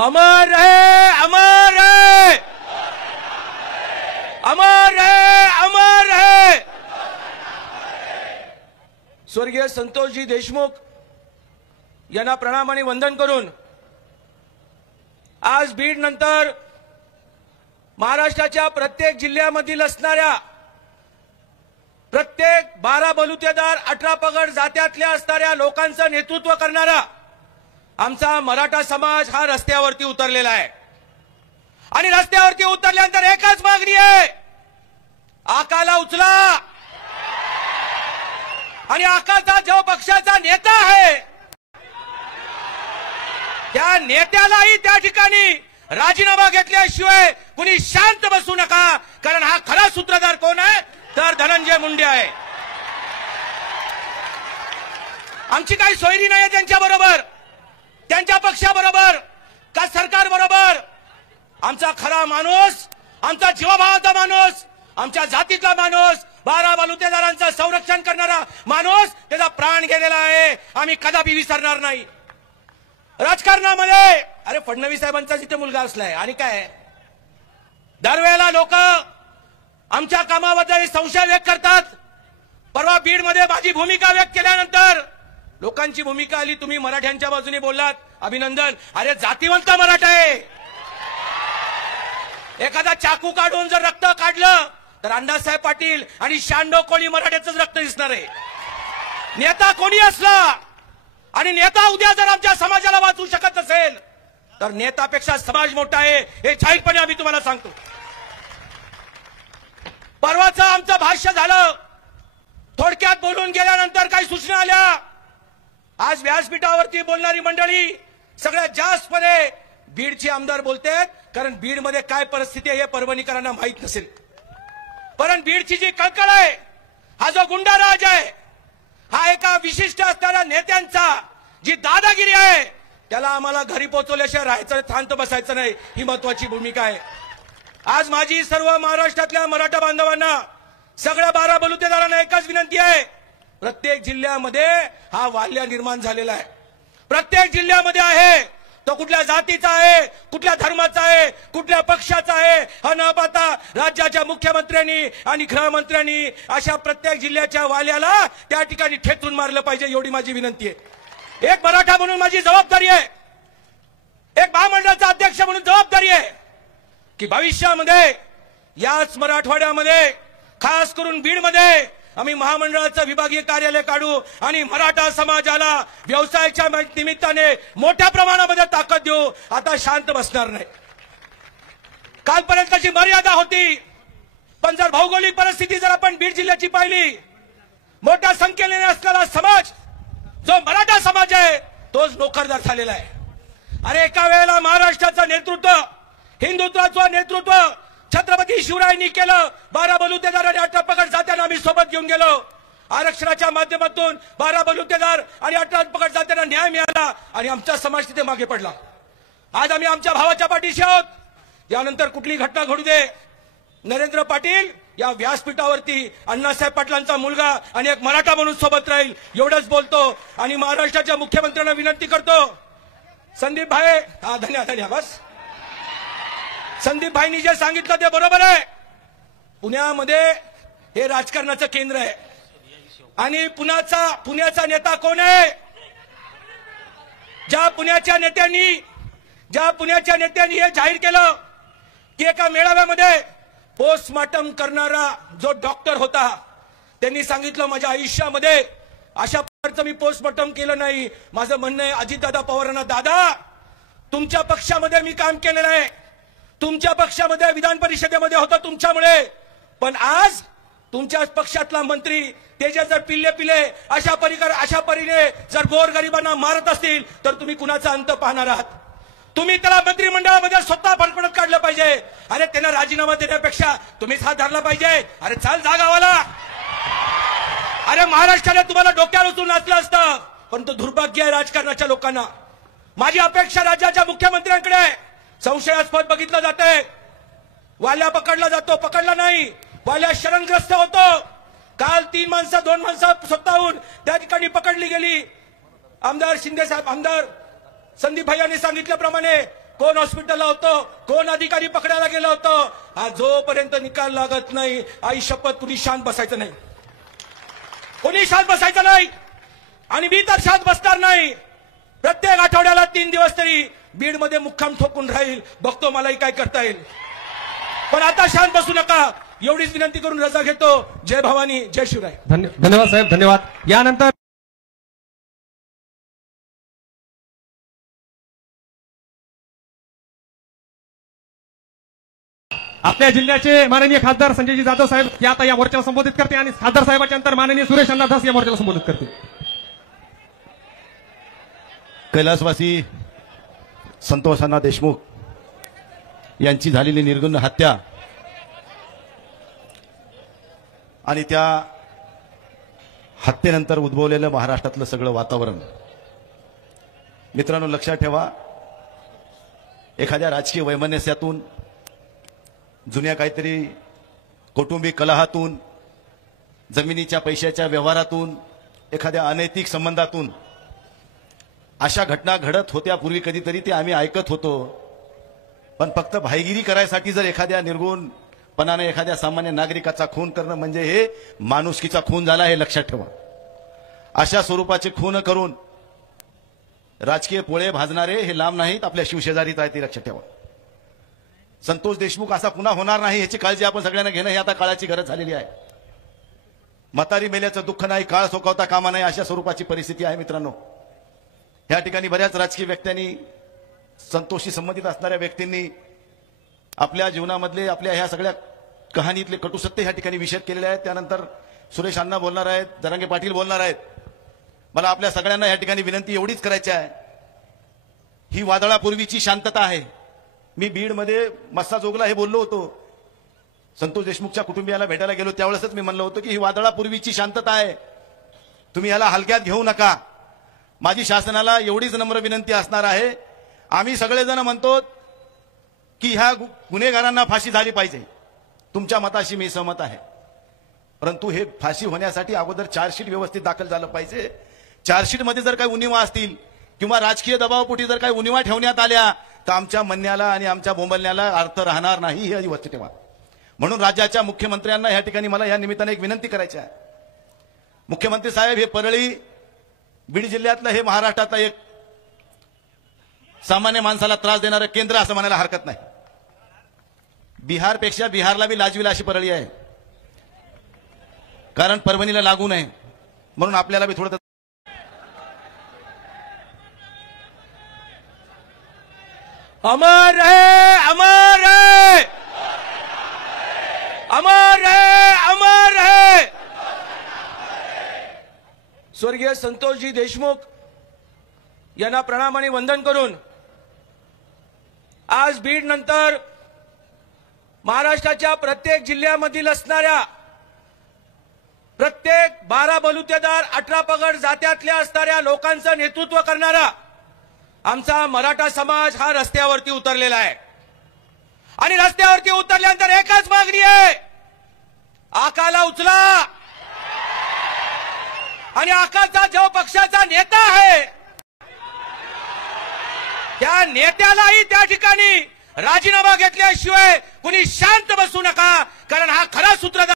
अमर रहे, अमर रहे, अमर रहे, अमर रहे। स्वर्गीय संतोषजी देशमुख यांना प्रणाम आणि वंदन करून आज बीड नंतर महाराष्ट्राच्या प्रत्येक जिल्ह्यामधील असणाऱ्या प्रत्येक 12 बलुतेदार 18 पगड जात्यातल्या असणाऱ्या लोकांचं नेतृत्व करणारा आमचा मराठा समाज हा रस्त्यावरती उतरलेला आहे। आणि रस्त्यावरती उतरल्यानंतर एकच मागणी आहे, आकाला उचला। आणि आकाचा जो पक्षाचा नेता आहे त्या नेत्यालाही त्या ठिकाणी राजीनामा घेतल्याशिवाय कुणी शांत बसू नका, कारण हा खरा सूत्रधार कोण आहे तर धनंजय मुंडे आहे। आमची काही सोयरी नाही त्यांच्या बरोबर, त्यांच्या पक्षाबरोबर का सरकार बरोबर। आमचा खरा माणूस, आमचा जीवाभावाचा माणूस, आमच्या जातीतला माणूस, 12 बलुतेदारांचं संरक्षण करणारा माणूस त्याचा प्राण गेलेला आहे, आम्ही कदापि विसरणार नाही। राजकारणामध्ये अरे फडणवीस साहेबांचा जिथे मुलगा असलाय आणि काय दरवेळेला लोक आमच्या कामाबद्दल संशय व्यक्त करतात। परवा बीड मध्ये माझी भूमिका व्यक्त केल्यानंतर लोकांची भूमिका आली, तुम्ही मराठ्यांच्या बाजूने बोललात, अभिनंदन। अरे जातीवंत मराठा आहे, एखादा चाकू काढून जर रक्त काढलं तर अण्णासाहेब पाटील आणि शांडो कोळी मराठ्याचंच रक्त दिसणार आहे। नेता कोणी असला आणि नेता उद्या जर आमच्या समाजाला वाचवू शकत असेल तर नेत्यापेक्षा समाज मोठा आहे, हे जाहीरपणे आम्ही तुम्हाला सांगतो। परवाचं आमचं भाष्य झालं, थोडक्यात बोलून गेल्यानंतर काही सूचना आल्या। आज व्यासपीठावरती बोलणारी मंडळी सगळ्यात जास्तपणे बीडचे आमदार बोलतात, कारण बीडमध्ये काय परिस्थिती आहे हे परभणीकरांना माहित नसेल। पण बीडची जी कळकळ आहे, हा जो गुंडाराज आहे, हा एका विशिष्ट असणाऱ्या नेत्यांचा जी दादागिरी आहे त्याला आम्हाला घरी पोहोचवल्याशिवाय राहायचं, शांत बसायचं नाही, ही महत्वाची भूमिका आहे। आज माझी सर्व महाराष्ट्रातल्या मराठा बांधवांना, सगळ्या 12 बलुतेदारांना एकच विनंती आहे, प्रत्येक जिल्ह्यामध्ये हा वाल्य निर्माण झालेला आहे, प्रत्येक जिल्ह्यामध्ये आहे, तो कुठल्या जातीचा आहे, कुठल्या धर्माचा आहे, कुठल्या पक्षाचा आहे हा न पाहता राज्याच्या मुख्यमंत्र्यांनी आणि गृहमंत्र्यांनी अशा प्रत्येक जिल्ह्याच्या वाल्याला त्या ठिकाणी ठेचून मारलं पाहिजे, एवढी माझी विनंती आहे। एक मराठा म्हणून माझी जबाबदारी आहे, एक महामंडळाचा अध्यक्ष म्हणून जबाबदारी आहे की भविष्यामध्ये याच मराठवाड्यामध्ये खास करून बीडमध्ये आम्ही महामंडळाचं विभागीय कार्यालय काढू आणि मराठा समाजाला व्यवसायाच्या निमित्ताने मोठ्या प्रमाणामध्ये ताकद देऊ। आता शांत बसणार नाही। कालपर्यंतची मर्यादा होती, पण जर भौगोलिक परिस्थिती जर आपण बीड जिल्ह्याची पाहिली, मोठ्या संख्येने असलेला समाज जो मराठा समाज आहे तोच नोकरदार झालेला आहे। अरे एका वेळेला महाराष्ट्राचं नेतृत्व, हिंदुत्वाचं नेतृत्व छत्रपती शिवरायांनी केलं, 12 बलुतेदार आणि 18 पगड जात्यांना आम्ही सोबत घेऊन गेलो। आरक्षणाच्या माध्यमातून 12 बलुतेदार आणि 18 पगड जात्यांना न्याय मिळाला आणि आमचा समाज तिथे मागे पडला। आज आम्ही आमच्या भावाच्या पाठीशी आहोत। यानंतर कुठली घटना घडू दे, नरेंद्र पाटील या व्यासपीठावरती अण्णासाहेब पाटलांचा मुलगा आणि एक मराठा म्हणून सोबत राहील, एवढंच बोलतो। आणि महाराष्ट्राच्या मुख्यमंत्र्यांना विनंती करतो, संदीप भाई, हा धन्यवाद, बस संदीप भाईंनी जे सांगितलं ते बरोबर आहे। पुण्यामध्ये हे राजकारणाचं केंद्र आहे आणि पुण्याचा नेता कोण आहे? ज्या पुण्याच्या नेत्यांनी हे जाहीर केलं की एका मेळाव्यामध्ये पोस्टमॉर्टम करणारा जो डॉक्टर होता, त्यांनी सांगितलं माझ्या आयुष्यामध्ये अशा प्रकारचं मी पोस्टमॉर्टम केलं नाही। माझं म्हणणं आहे अजितदादा पवारांना, दादा तुमच्या पक्षामध्ये मी काम केलेलं आहे, तुमच्या पक्षामध्ये विधान परिषदेमध्ये होतं तुमच्यामुळे, पण आज तुमच्या पक्षातला मंत्री त्याचे जर पिल्ले अशा परीने जर गोरगरिबांना मारत असतील तर तुम्ही कुणाचा अंत पाहणार आहात? तुम्ही त्याला मंत्रिमंडळामध्ये स्वतः फडफडत काढलं पाहिजे। अरे त्यांना राजीनामा देण्यापेक्षा तुम्हीच हात धरला पाहिजे। अरे चाल जा गावाला। अरे महाराष्ट्राने तुम्हाला डोक्यावर उचलून नाचलं असतं, पण तो दुर्भाग्य आहे राजकारणाच्या लोकांना। माझी अपेक्षा राज्याच्या मुख्यमंत्र्यांकडे आहे, संशयास्पद बघितलं जातंय, वाल्या पकडला जातो, पकडला नाही, वाल्या शरणग्रस्त होतो। काल 2 माणसं स्वतःहून त्या ठिकाणी पकडली गेली। आमदार शिंदे साहेब, आमदार संदीप भाई यांनी सांगितल्याप्रमाणे कोण हॉस्पिटलला होतं, कोण अधिकारी पकडायला गेलं होतं, आज जोपर्यंत निकाल लागत नाही, आई शपथ कुणी शांत बसायचं नाही, कोणी शांत बसायचं नाही. आणि मी तर शांत बसणार नाही. प्रत्येक आठवड्याला 3 दिवस तरी बीडमध्ये मुक्काम ठोकून राहील. बघतो मलाही काय करता येईल. पण आता शांत बसू नका एवढीच विनंती करून रजा घेतो. जय भवानी, जय शिवराय. धन्यवाद साहेब, धन्यवाद. यानंतर आपल्या जिल्ह्याचे माननीय खासदार संजयजी जाधव साहेब हे आता या मोर्चाला संबोधित करते आणि खासदार साहेबांच्या नंतर माननीय सुरेश अण्णा धस या मोर्चाला संबोधित करते. कैलासवासी संतोष अण्णा देशमुख यांची झालेली निर्गुण हत्या आणि त्या हत्येनंतर उद्भवलेलं महाराष्ट्रातलं सगळं वातावरण, मित्रांनो लक्षात ठेवा, एखाद्या राजकीय वैमनस्यातून, जुन्या काहीतरी कौटुंबिक कलहातून, जमिनीच्या पैशाच्या व्यवहारातून, एखाद्या अनैतिक संबंधातून अशा घटना घडत होत्या पूर्वी. कधीतरी ते आम्ही ऐकत होतो. पण फक्त भाईगिरी करायसाठी जर एखाद्या निर्गुणपणाने एखाद्या सामान्य नागरिकाचा खून करणं म्हणजे हे माणुसकीचा खून झाला, हे लक्षात ठेवा. अशा स्वरूपाचे खून करून राजकीय पोळे भाजणारे हे लांब नाहीत, आपल्या शिवशेजारीच आहे, ते लक्षात ठेवा. संतोष देशमुख असा पुन्हा होणार नाही याची काळजी आपण सगळ्यांना घेणं हे आता काळाची गरज झालेली आहे. म्हातारी मेल्याचं दुःख नाही, काळ सोकावता कामा नाही, अशा स्वरूपाची परिस्थिती आहे मित्रांनो. या ठिकाणी बऱ्याच राजकीय व्यक्त्यांनी, संतोषशी संबंधित असणाऱ्या व्यक्तींनी आपल्या जीवनामधले, आपल्या ह्या सगळ्या कहाणीतले कटू सत्य ह्या ठिकाणी विषद केलेले आहेत. त्यानंतर सुरेश अण्णा बोलणार आहेत, जरांगे पाटील बोलणार आहेत. मला आपल्या सगळ्यांना या ठिकाणी विनंती एवढीच करायची आहे, ही वादळापूर्वीची शांतता आहे. मी बीडमध्ये मस्साजोगला हे बोललो होतो, संतोष देशमुखच्या कुटुंबियाला भेटायला गेलो त्यावेळेसच मी म्हणलं होतं की ही वादळापूर्वीची शांतता आहे, तुम्ही याला हलक्यात घेऊ नका. माझी शासनाला एवढीच नम्र विनंती असणार आहे, आम्ही सगळेजण म्हणतो की ह्या गुन्हेगारांना फाशी झाली पाहिजे, तुमच्या मताशी मी सहमत आहे. परंतु हे फाशी होण्यासाठी अगोदर चार्जशीट व्यवस्थित दाखल झालं पाहिजे. चार्जशीट मध्ये जर काही उणिवा असतील किंवा राजकीय दबावापोटी जर काही उणिवा ठेवण्यात आल्या तर आमच्या म्हणण्याला आणि आमच्या बोंबलण्याला अर्थ राहणार नाही, ही वस्तू ठेवा. म्हणून राज्याच्या मुख्यमंत्र्यांना या ठिकाणी मला या निमित्ताने एक विनंती करायची आहे. मुख्यमंत्री साहेब, हे परळी बीड जिल्ह्यातलं हे महाराष्ट्रातलं एक सामान्य माणसाला त्रास देणारं केंद्र असं म्हणायला हरकत नाही. बिहारपेक्षा बिहारला बी लाजविल अशी परळी आहे, कारण परभणीला लागू नये म्हणून आपल्याला बी थोडं. अमर रहे, अमर रहे, अमर रहे, अमर रहे. स्वर्गीय संतोषजी देशमुख यांना प्रणाम आणि वंदन करून आज बीड नंतर महाराष्ट्राच्या प्रत्येक जिल्ह्यामधील असणाऱ्या प्रत्येक 12 बलुतेदार 18 पगड जात्यातल्या असणाऱ्या लोकांचं नेतृत्व करणारा आमचा मराठा समाज हा रस्त्यावरती उतरलेला आहे. आणि रस्त्यावरती उतरल्यानंतर एकच मागणी आहे, आकाला उचला. आणि आकाचा जो पक्षाचा नेता आहे त्या नेत्यालाही त्या ठिकाणी राजीनामा घेतल्याशिवाय कुणी शांत बसू नका, कारण हा खरा सूत्रधार